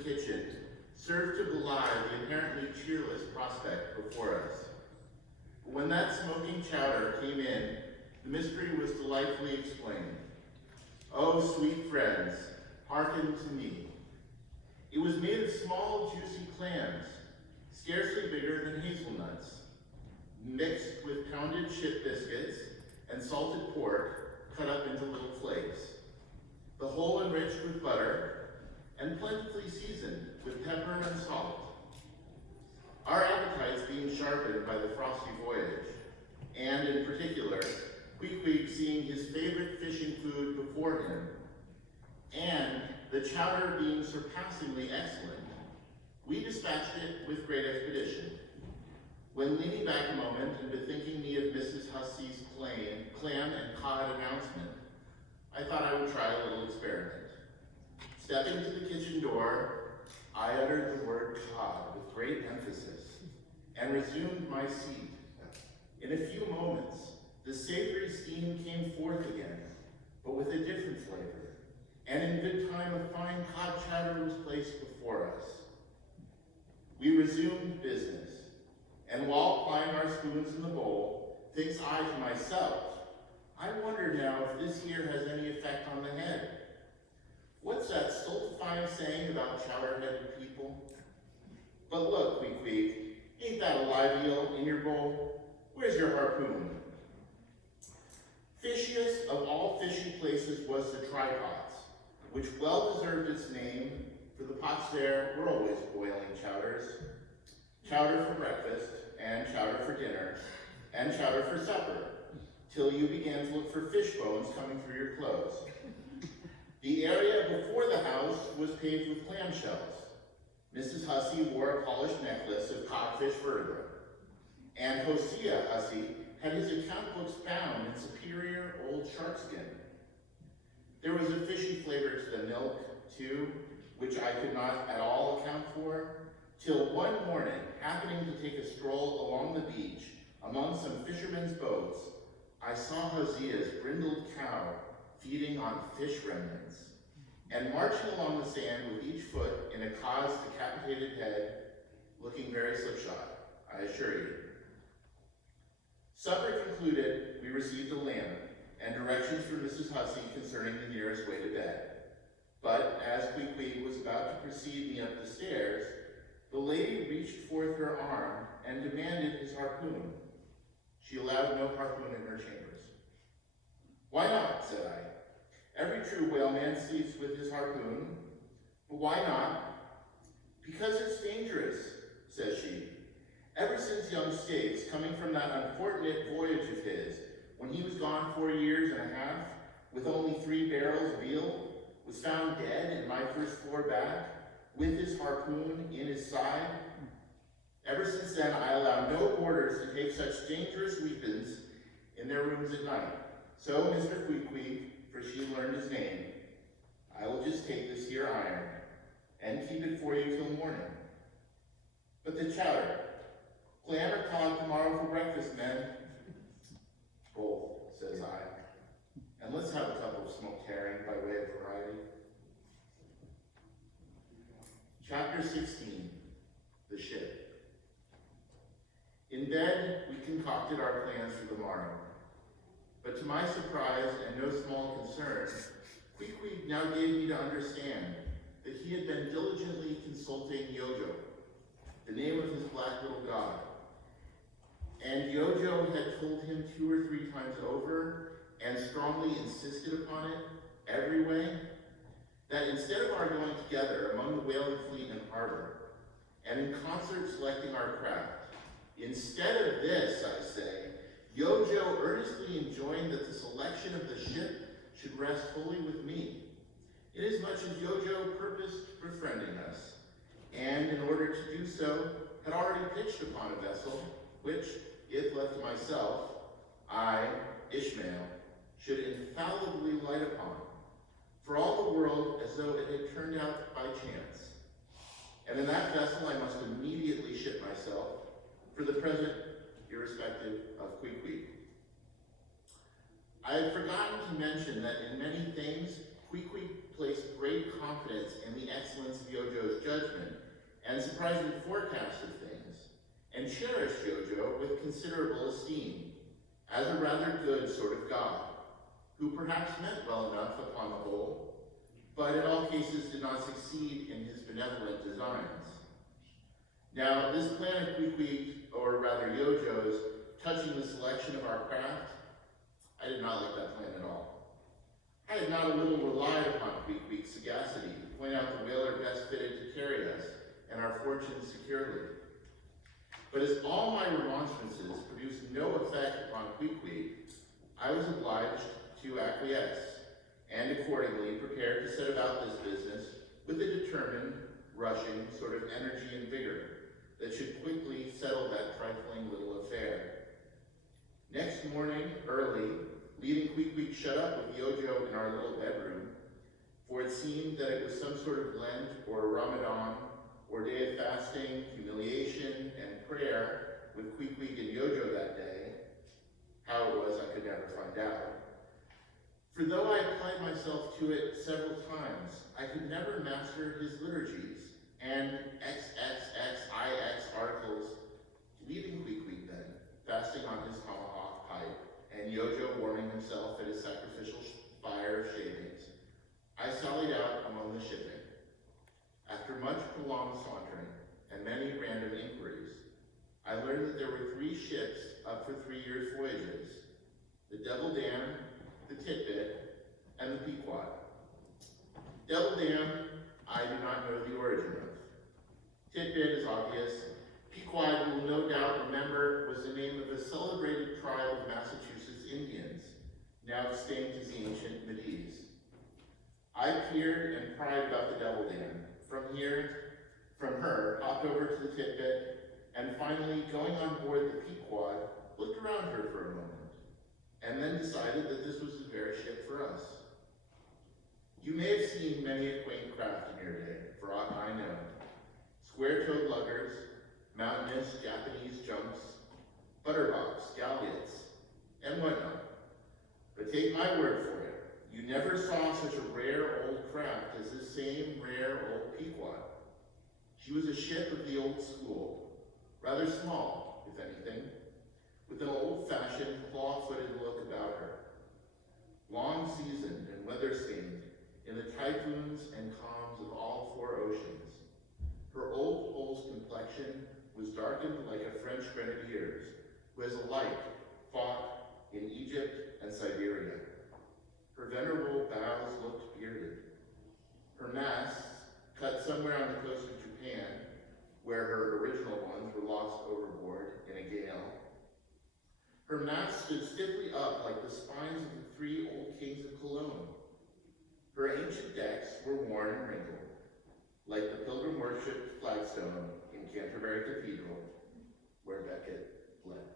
the kitchen served to belie the inherently cheerless prospect before us. But when that smoking chowder came in, the mystery was delightfully explained. Oh, sweet friends, hearken to me. It was made of small, juicy clams, scarcely bigger than hazelnuts, mixed with pounded ship biscuits and salted pork cut up into little flakes, the whole enriched with butter and plentifully seasoned with pepper and salt. Our appetites being sharpened by the frosty voyage, and in particular, Queequeg seeing his favorite fishing food before him, and the chowder being surpassingly excellent, we dispatched it with great expedition. When leaning back a moment and bethinking me of Mrs. Hussey's clam and cod announcement, I thought I would try a little experiment. Stepping to the kitchen door, I uttered the word cod with great emphasis and resumed my seat. In a few moments, the savory steam came forth again, but with a different flavor, and in good time a fine cod chowder was placed before us. We resumed business, and while plying our spoons in the bowl, thinks I to myself, I wonder now if this here has any effect on the head. What's that stultifying saying about chowder-headed people? But look, Queequeg, ain't that a live eel in your bowl? Where's your harpoon? Fishiest of all fishy places was the trypots, which well deserved its name, for the pots there were always boiling chowders. Chowder for breakfast, and chowder for dinner, and chowder for supper, till you began to look for fish bones coming through your clothes. The area before the house was paved with clamshells. Mrs. Hussey wore a polished necklace of codfish vertebrae, and Hosea Hussey had his account books bound in superior old sharkskin. There was a fishy flavor to the milk, too, which I could not at all account for, till one morning, happening to take a stroll along the beach among some fishermen's boats, I saw Hosea's brindled cow feeding on fish remnants, and marching along the sand with each foot in a cod's decapitated head, looking very slipshod, I assure you. Supper concluded, we received a lamp and directions from Mrs. Hussey concerning the nearest way to bed. But as Queequeg was about to precede me up the stairs, the lady reached forth her arm and demanded his harpoon. She allowed no harpoon in her chambers. Why not, said I. Every true whaleman sleeps with his harpoon. But why not? Because it's dangerous, says she. Ever since young Stakes, coming from that unfortunate voyage of his, when he was gone 4 years and a half, with only 3 barrels of eel, was found dead in my first floor back, with his harpoon in his side. Ever since then, I allow no boarders to take such dangerous weapons in their rooms at night. So, Mr. Queequeg, for she learned his name, I will just take this here iron and keep it for you till morning. But the chowder, clam or cod tomorrow for breakfast, men? Both, says I. And let's have a cup of smoked herring by way of variety. Chapter 16, The Ship. In bed, we concocted our plans for the morrow. But to my surprise and no small concern, Queequeg now gave me to understand that he had been diligently consulting Yojo, the name of his black little god. And Yojo had told him 2 or 3 times over, and strongly insisted upon it every way, that instead of our going together among the whaling fleet in harbor, and in concert selecting our craft, instead of this, I say, Yojo earnestly enjoined that the selection of the ship should rest wholly with me, inasmuch as Yojo purposed befriending us, and in order to do so, had already pitched upon a vessel, which, if left to myself, I, Ishmael, should infallibly light upon, for all the world as though it had turned out by chance. And in that vessel I must immediately ship myself, for the present, irrespective of Queequeg. I had forgotten to mention that in many things Queequeg placed great confidence in the excellence of Yojo's judgment and surprising forecast of things, and cherished Yojo with considerable esteem, as a rather good sort of god, who perhaps meant well enough upon the whole, but in all cases did not succeed in his benevolent designs. Now, this plan of Queequeg, or rather Yojo's, touching the selection of our craft, I did not like that plan at all. I had not a little relied upon Queequeg's sagacity to point out the whaler best fitted to carry us and our fortunes securely. But as all my remonstrances produced no effect upon Queequeg, I was obliged to acquiesce, and accordingly prepared to set about this business with a determined, rushing sort of energy and vigor that should quickly settle that trifling little affair. Next morning, early, leaving Queequeg shut up with Yojo in our little bedroom, for it seemed that it was some sort of Lent or Ramadan or day of fasting, humiliation, and prayer with Queequeg and Yojo that day. How it was, I could never find out. For though I applied myself to it several times, I could never master his liturgies and XXXIX articles, leaving Queequeg then, fasting on his tomahawk pipe, and Yojo warming himself at his sacrificial fire of shavings. I sallied out among the shipping. After much prolonged sauntering and many random inquiries, I learned that there were 3 ships up for 3 years' voyages: the Devil Dam, the Tit-Bit, and the Pequod. Devil Dam, I do not know the origin of. Tit-Bit is obvious. Pequod, you will no doubt remember, was the name of a celebrated tribe of Massachusetts Indians, now extinct as the ancient Medes. I peered and pried about the Devil Dam. From her, hopped over to the Tit-Bit, and finally, going on board the Pequod, looked around her for a moment, and then decided that this was the very ship for us. You may have seen many a quaint craft in your day, for aught I know. Square-toed luggers, mountainous Japanese junks, butterbox, galleots, and whatnot. But take my word for it, you never saw such a rare old craft as this same rare old Pequod. She was a ship of the old school, rather small, if anything, with an old-fashioned, claw-footed look about her. Long seasoned and weather-stained in the typhoons and calms of all 4 oceans. Her old hull's complexion was darkened like a French grenadier's, who has alike fought in Egypt and Siberia. Her venerable bows looked bearded. Her masts, cut somewhere on the coast of Japan, where her original ones were lost overboard in a gale. Her masts stood stiffly up like the spines of the 3 old kings of Cologne. Her ancient decks were worn and wrinkled, like the pilgrim-worshipped flagstone in Canterbury Cathedral, where Becket fled.